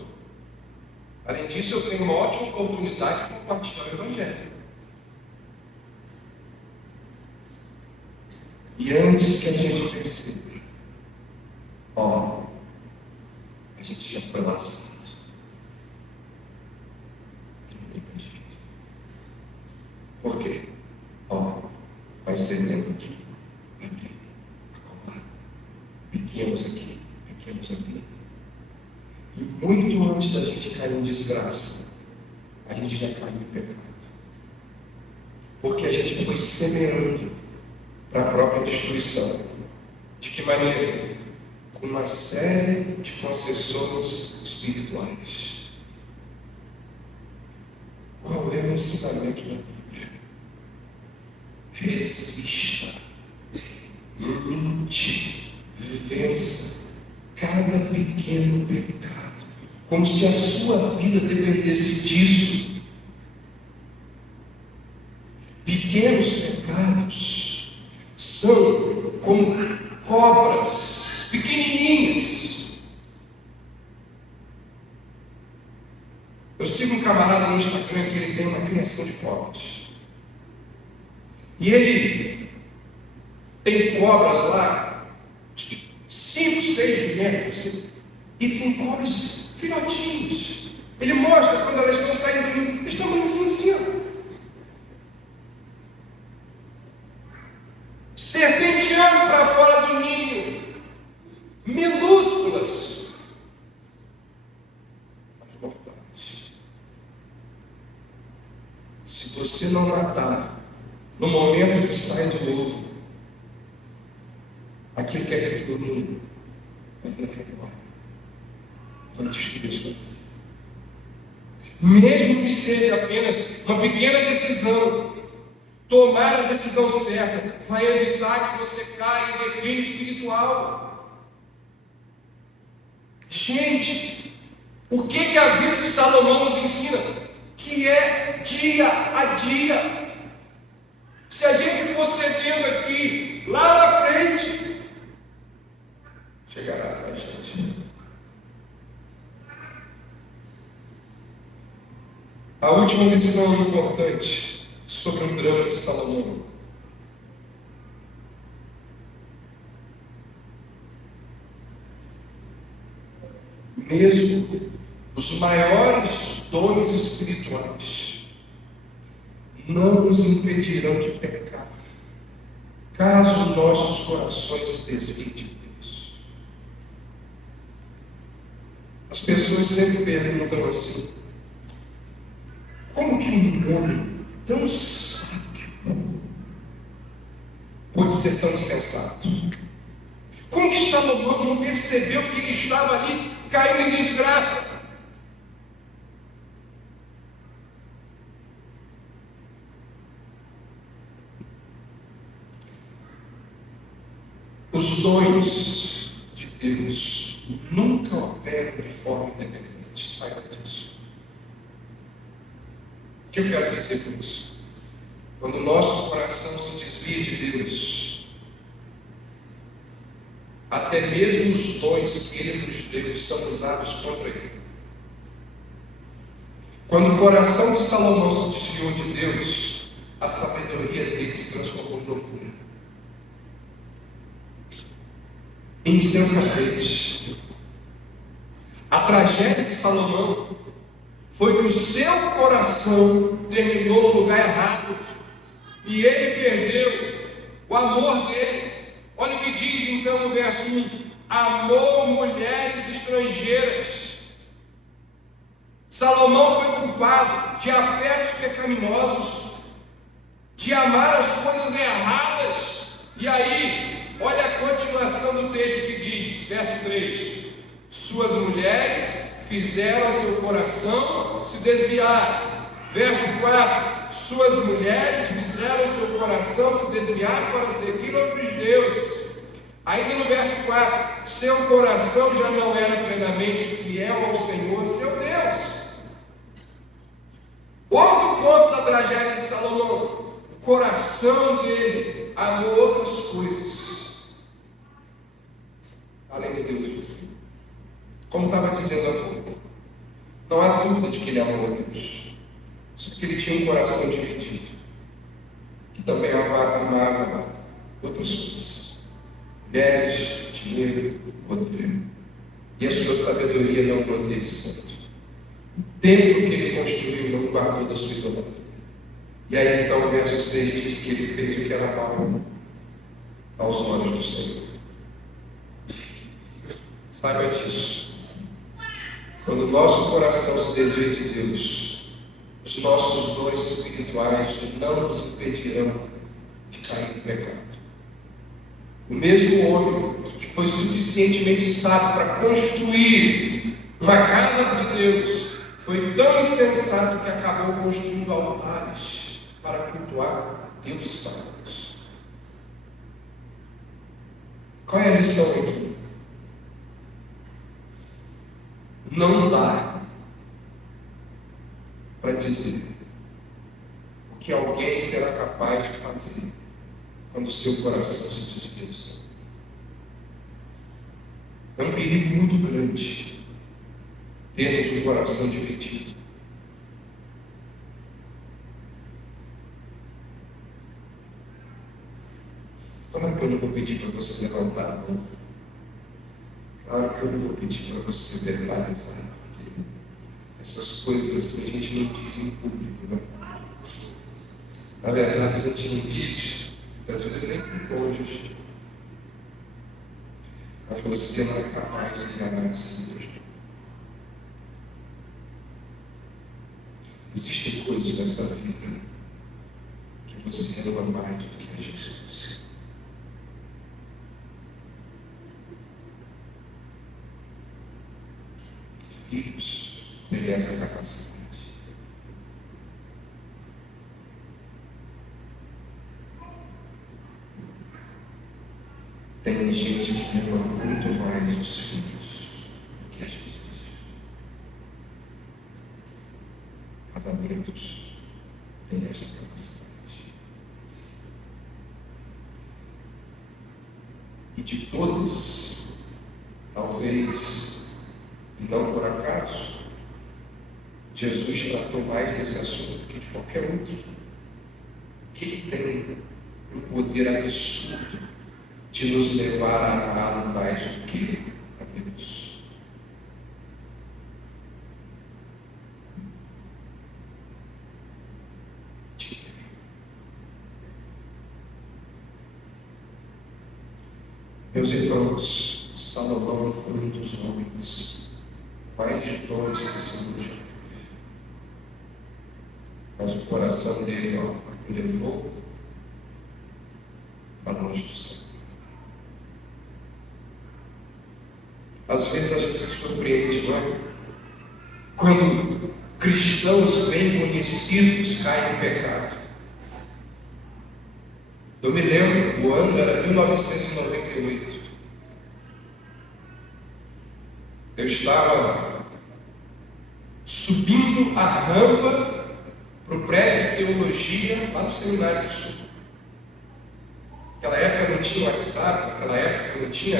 Além disso, eu tenho uma ótima oportunidade de compartilhar o Evangelho. E antes que a gente perceba, a gente já foi laçado. Não tem mais jeito. Por quê? Vai ser lento aqui, pequenos aqui, pequenos ali. E muito antes da gente cair em desgraça, a gente já caiu em pecado. Porque a gente foi semeando para a própria destruição. De que maneira? Com uma série de concessões espirituais. Qual é o ensinamento da Bíblia? Resista, lute, vença cada pequeno pecado, como se a sua vida dependesse disso. Pequenos pecados são como cobras pequenininhas. Eu sigo um camarada no Instagram que ele tem uma criação de cobras. E ele tem cobras lá, 5, 6 metros, e tem cobras filhotinhos. Ele mostra quando elas estão saindo do ninho, eles estão tamanhozinhos assim, serpenteando para fora do ninho, minúsculas, mas mortais. Se você não matar no momento que sai do ovo, aquilo que é dentro do ninho vai vir embora. vai destruir a sua vida. Mesmo que seja apenas uma pequena decisão, tomar a decisão certa vai evitar que você caia em declínio espiritual. Gente, o que a vida de Salomão nos ensina? Que é dia a dia. Se a gente for cedendo aqui, lá na frente, chegará atrás da gente. A última lição importante sobre o drama de Salomão. Mesmo os maiores dons espirituais não nos impedirão de pecar, caso nossos corações se desviem de Deus. As pessoas sempre perguntam assim: como que um homem tão sábio pode ser tão insensato? Como que Salomão não percebeu que ele estava ali caindo em desgraça? Os dons de Deus nunca operam de forma independente. Saiba disso. O que eu quero dizer com isso? Quando o nosso coração se desvia de Deus, até mesmo os dons que Ele nos deu são usados contra Ele. Quando o coração de Salomão se desviou de Deus, a sabedoria dele se transformou em loucura, em insensatez. A tragédia de Salomão foi que o seu coração terminou no lugar errado e ele perdeu o amor dele. Olha o que diz então no verso 1: amou mulheres estrangeiras. Salomão foi culpado de afetos pecaminosos, de amar as coisas erradas. E aí, olha a continuação do texto que diz, verso 3: suas mulheres fizeram seu coração se desviar. Verso 4: suas mulheres fizeram seu coração se desviar para seguir outros deuses. Ainda no verso 4: seu coração já não era plenamente fiel ao Senhor, seu Deus. Outro ponto da tragédia de Salomão: o coração dele amou outras coisas além de Deus. Como estava dizendo há pouco, não há dúvida de que ele amou a Deus, só que ele tinha um coração dividido, que também amava outras coisas: mulheres, dinheiro, poder. E a sua sabedoria não o manteve santo. O templo que ele construiu não guardou da sua idolatria. E aí então o verso 6 diz que ele fez o que era mau aos olhos do Senhor. Saiba disso. Quando o nosso coração se desvia de Deus, os nossos dons espirituais não nos impedirão de cair no pecado. O mesmo homem que foi suficientemente sábio para construir uma casa para Deus, foi tão insensato que acabou construindo altares para cultuar deuses pagãos. Qual é a lição aqui? Não dá para dizer o que alguém será capaz de fazer quando o seu coração se desvia do Senhor. É um perigo muito grande termos um coração dividido. Claro que eu não vou pedir para você levantar a mão. Claro que eu não vou pedir para você verbalizar, porque essas coisas assim a gente não diz em público, né? Na verdade, a gente não diz, às vezes nem com o cônjuge. Mas você não é capaz de enganar a si mesmo. Existem coisas nessa vida que você ama mais do que a Jesus. filhos terem essa capacidade. Tem gente que ama muito mais os filhos do que a Jesus. Casamentos têm essa capacidade. E de todas, talvez, e não por acaso, Jesus tratou mais desse assunto do que de qualquer outro. Que ele tem um poder absurdo de nos levar a amá-lo mais do que a Deus. Meus irmãos, Salomão foi um dos homens mais dons que esse mundo já teve. Mas o coração dele o levou para longe do céu. Às vezes a gente se surpreende, não é? Quando cristãos bem conhecidos caem no pecado. Eu me lembro, o ano era 1998. Eu estava subindo a rampa para o prédio de teologia lá no Seminário do Sul. Naquela época não tinha WhatsApp, naquela época não tinha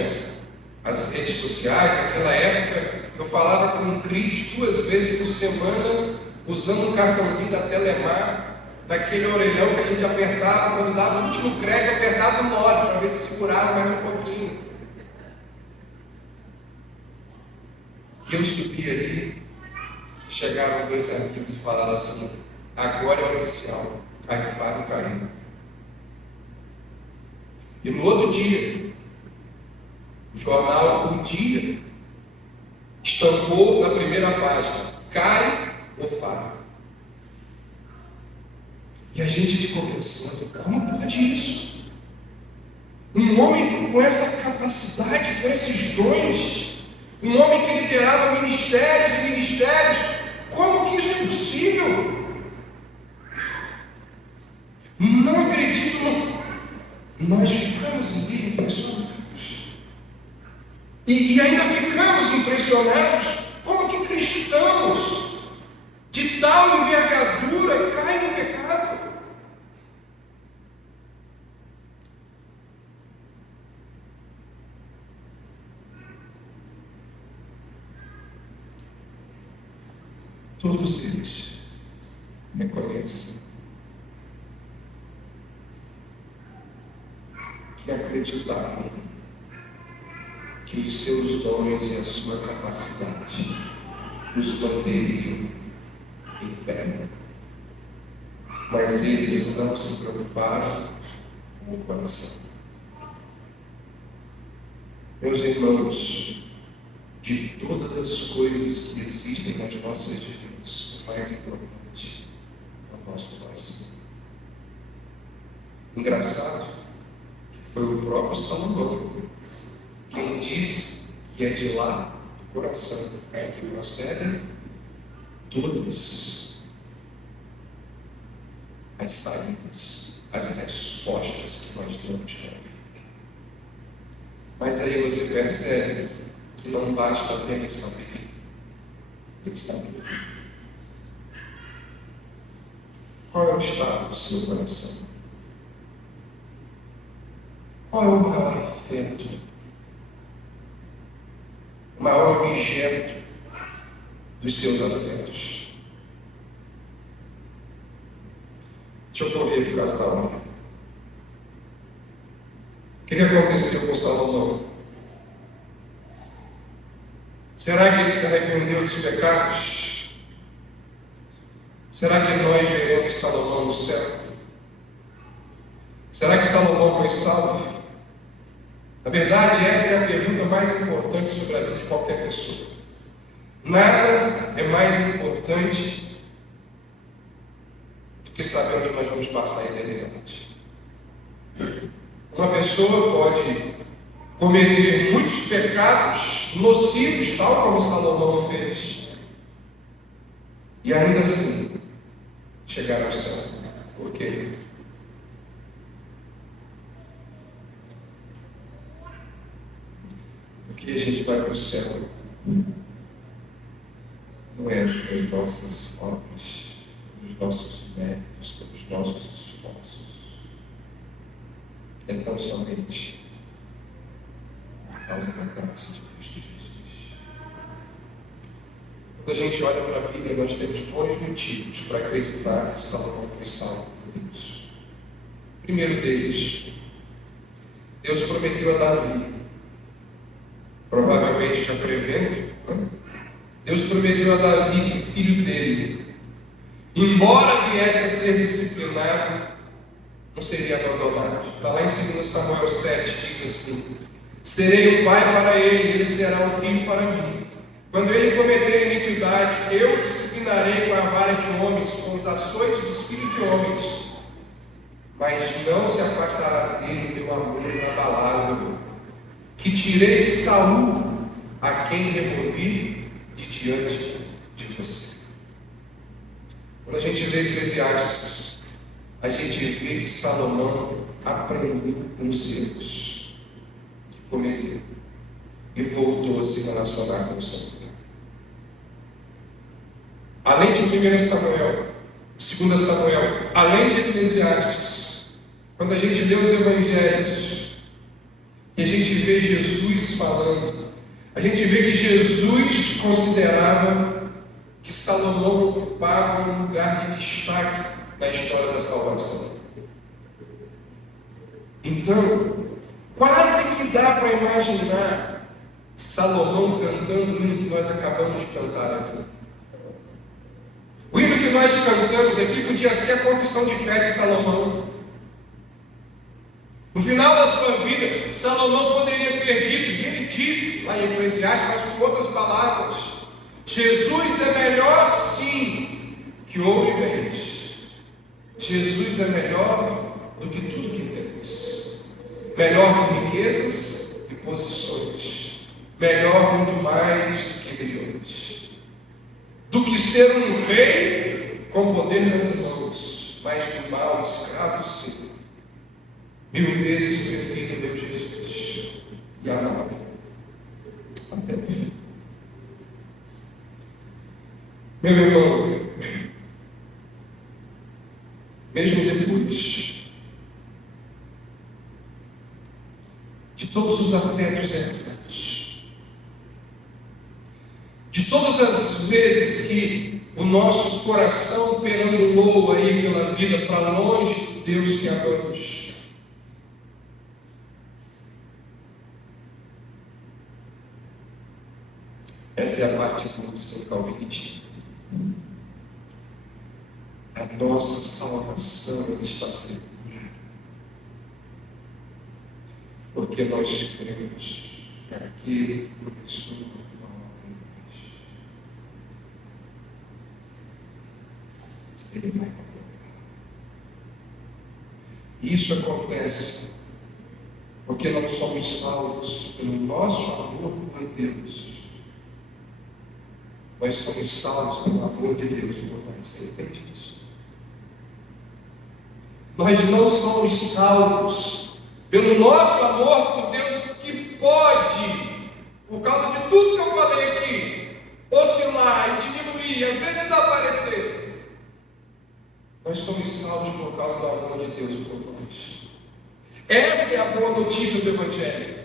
as redes sociais, naquela época eu falava com o Cris 2 vezes por semana, usando um cartãozinho da Telemar, daquele orelhão que a gente apertava, quando dava o último crédito, apertava o 9 para ver se segurava mais um pouquinho. E eu subi ali, chegaram 2 amigos e falaram assim: agora é oficial, Caifás caiu. E no outro dia, o jornal O Dia estampou na primeira página: cai o Fábio. E a gente ficou pensando: como pode isso? Um homem com essa capacidade, com esses dons, um homem que liderava ministérios e ministérios, como que isso é possível? Não acredito, não. Nós ficamos ali impressionados. E ainda ficamos impressionados como que cristãos de tal envergadura caem no pecado. Todos eles reconhecem que acreditaram que os seus dons e a sua capacidade os manteriam em pé. Mas eles não se preocuparam com o coração. Meus irmãos, de todas as coisas que existem nas nossas vidas, o mais importante é o nosso coração. Engraçado que foi o próprio Salomão quem disse que é de lá do coração que procedem todas as saídas, as respostas que nós damos na vida. Mas aí você percebe que não basta apenas saber, tem que saber. Qual é o estado do seu coração? Qual é o maior afeto, o maior objeto dos seus afetos? Deixa eu correr por causa da hora. O que aconteceu com Salomão? Será que ele se arrependeu dos pecados? Será que nós veremos Salomão no céu? Será que Salomão foi salvo? Na verdade, essa é a pergunta mais importante sobre a vida de qualquer pessoa. Nada é mais importante do que saber onde nós vamos passar a eternidade. Uma pessoa pode cometer muitos pecados nocivos, tal como Salomão fez, e ainda assim chegar ao céu. Por quê? Porque a gente vai para o céu não é pelas nossas obras, pelos nossos méritos, pelos nossos esforços. É tão somente por causa da graça de Cristo Jesus. Quando a gente olha para a Bíblia, nós temos dois motivos para acreditar que Salomão foi salvo por Deus. O primeiro deles, Deus prometeu a Davi, provavelmente já prevendo, Deus prometeu a Davi que o filho dele, embora viesse a ser disciplinado, não seria abandonado. Está lá em 2 Samuel 7, diz assim: serei o pai para ele, ele será o filho para mim. Quando ele cometer iniquidade, eu o disciplinarei com a vara de homens, com os açoites dos filhos de homens. Mas não se afastará dele meu amor inabalável, que tirei de Saul, a quem removi de diante de você. Quando a gente lê Eclesiastes, a gente vê que Salomão aprendeu com os erros que cometeu e voltou a se relacionar com o Senhor. Além de 1 Samuel, 2 Samuel, além de Eclesiastes, quando a gente lê os evangelhos e a gente vê Jesus falando, a gente vê que Jesus considerava que Salomão ocupava um lugar de destaque na história da salvação. Então, quase que dá para imaginar Salomão cantando o hino que nós acabamos de cantar aqui. O hino que nós cantamos aqui podia ser a confissão de fé de Salomão. No final da sua vida, Salomão poderia ter dito, e ele disse lá em Eclesiastes, mas com outras palavras: Jesus é melhor sim que ouro e bens. Jesus é melhor do que tudo que temos. Melhor que riquezas e posições. Melhor muito mais do que milhões. Do que ser um rei com poder nas mãos, mas do mal escravo seu. 1000 vezes prefiro meu Jesus e amá-lo até o fim. Meu irmão, mesmo depois de todos os afetos herdados, de todas as vezes que o nosso coração perambulou aí pela vida para longe de Deus que amamos, essa é a parte boa de São Calvinista. A nossa salvação está segura, porque nós cremos que aquele que começou uma obra em nós, ele vai completar. Isso acontece porque nós somos salvos pelo nosso amor por Deus. Nós somos salvos pelo amor de Deus por nós. Você entende isso? Nós não somos salvos pelo nosso amor por Deus, que pode, por causa de tudo que eu falei aqui, oscilar e diminuir, e às vezes desaparecer. Nós somos salvos por causa do amor de Deus por nós. Essa é a boa notícia do Evangelho.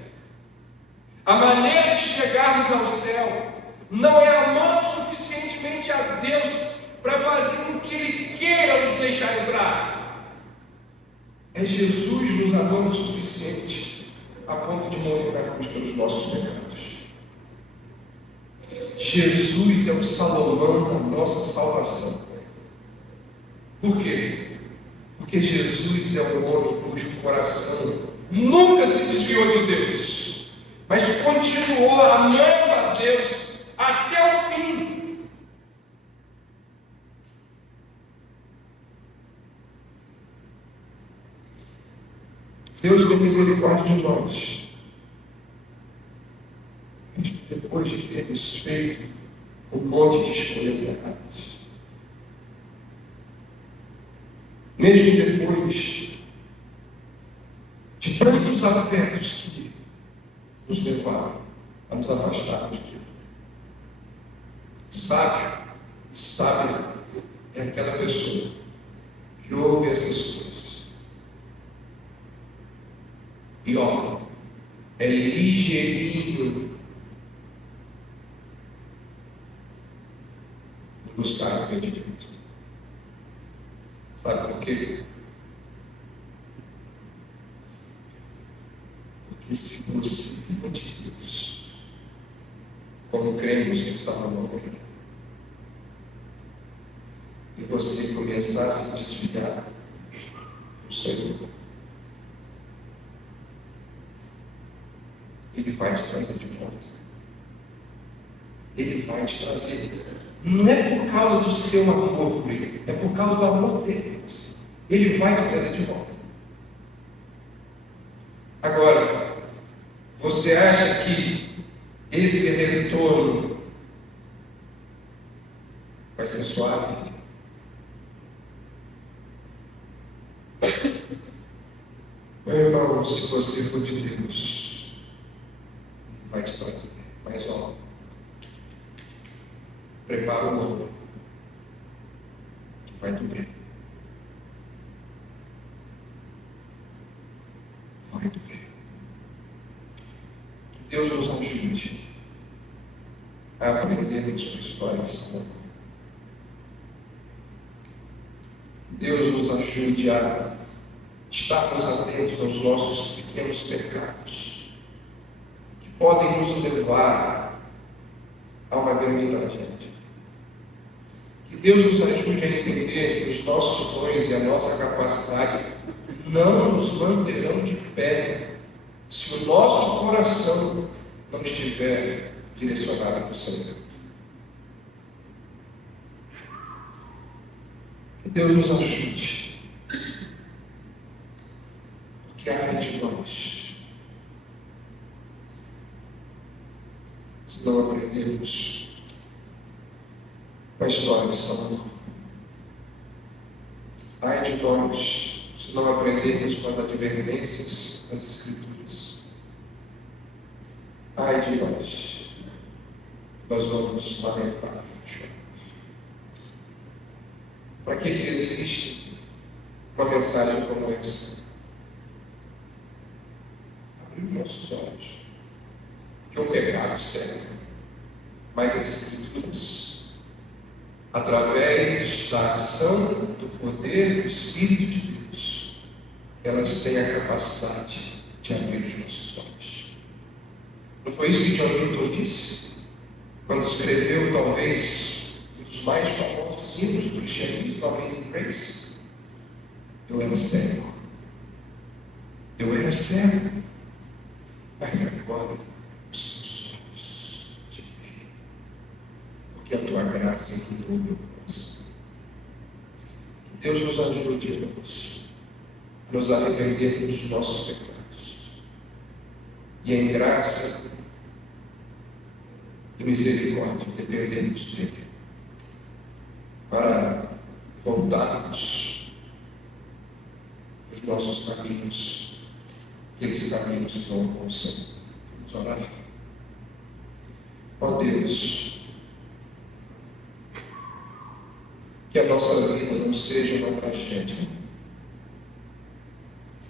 A maneira de chegarmos ao céu não é amando suficientemente a Deus para fazer com que Ele queira nos deixar entrar. É Jesus nos amando o suficiente a ponto de morrer na cruz pelos nossos pecados. Jesus é o Salomão da nossa salvação. Por quê? Porque Jesus é o homem cujo coração nunca se desviou de Deus, mas continuou amando a Deus até o fim. Deus tem misericórdia de nós, Mesmo depois de termos feito um monte de escolhas erradas. Mesmo depois de tantos afetos que nos levaram a nos afastarmos dele. Sábia é aquela pessoa que ouve essas coisas. E ó, é ligeirinho de buscar arrependimento. Sabe por quê? Porque se você for de Deus, como cremos em Salomão, e você começar a se desviar do Senhor, Ele vai te trazer de volta. Ele vai te trazer. Não é por causa do seu amor por Ele, é por causa do amor dele por você. Ele vai te trazer de volta. Agora, você acha que esse retorno vai ser suave? Meu irmão, se você for de Deus, Ele vai te trazer. Mas ó, prepara o ombro, que vai doer. Vai doer. Que Deus nos ajude a aprendermos com a história de Salomão. Deus nos ajude a estarmos atentos aos nossos pequenos pecados, que podem nos levar a uma grande tragédia. Que Deus nos ajude a entender que os nossos dons e a nossa capacidade não nos manterão de pé se o nosso coração não estiver direcionado para o Senhor. Que Deus nos ajude, porque ai de nós se não aprendermos com a história de Salomão. Ai de nós se não aprendermos com as advertências das Escrituras. Ai de nós vamos lamentar, chorar. Para que existe uma mensagem como essa? Abrir os nossos olhos. Que é um pecado sério. Mas as Escrituras, através da ação do poder do Espírito de Deus, elas têm a capacidade de abrir os nossos olhos. Não foi isso que John Newton disse? Quando escreveu, talvez, um dos mais famosos hinos do cristianismo, Amazing Grace. Eu era cego. Mas agora os meus olhos te veem. Porque a tua graça inundou meu coração. Que Deus nos ajude, irmãos, a nos arrependermos dos nossos pecados. E em graça e misericórdia, dependermos dele, para voltarmos os nossos caminhos, aqueles caminhos que vão com o Senhor. Vamos orar. Ó Deus, que a nossa vida não seja uma tragédia,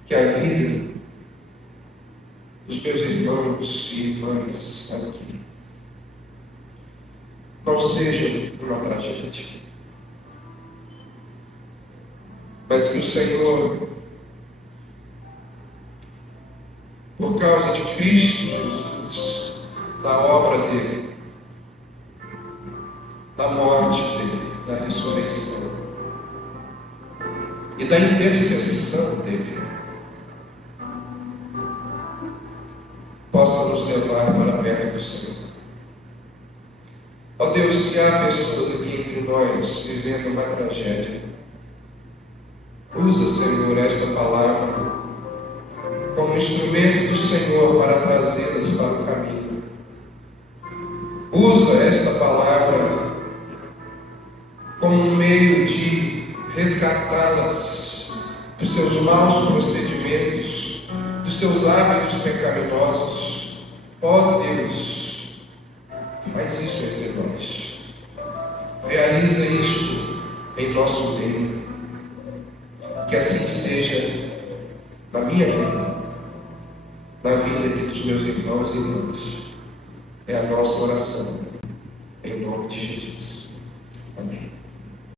que a vida dos meus irmãos e irmãs aqui não seja uma tragédia, mas que o Senhor, por causa de Cristo Jesus, da obra dele, da morte dele, da ressurreição e da intercessão dele, possa nos levar para perto do Senhor. Ó Deus, se há pessoas aqui entre nós vivendo uma tragédia, usa, Senhor, esta palavra como instrumento do Senhor para trazê-las para o caminho. Usa esta palavra como um meio de resgatá-las dos seus maus procedimentos, dos seus hábitos pecaminosos. Ó Deus, faz isso entre nós. Realiza isto em nosso meio. Que assim seja na minha vida, na vida dos meus irmãos e irmãs. É a nossa oração, em nome de Jesus. Amém.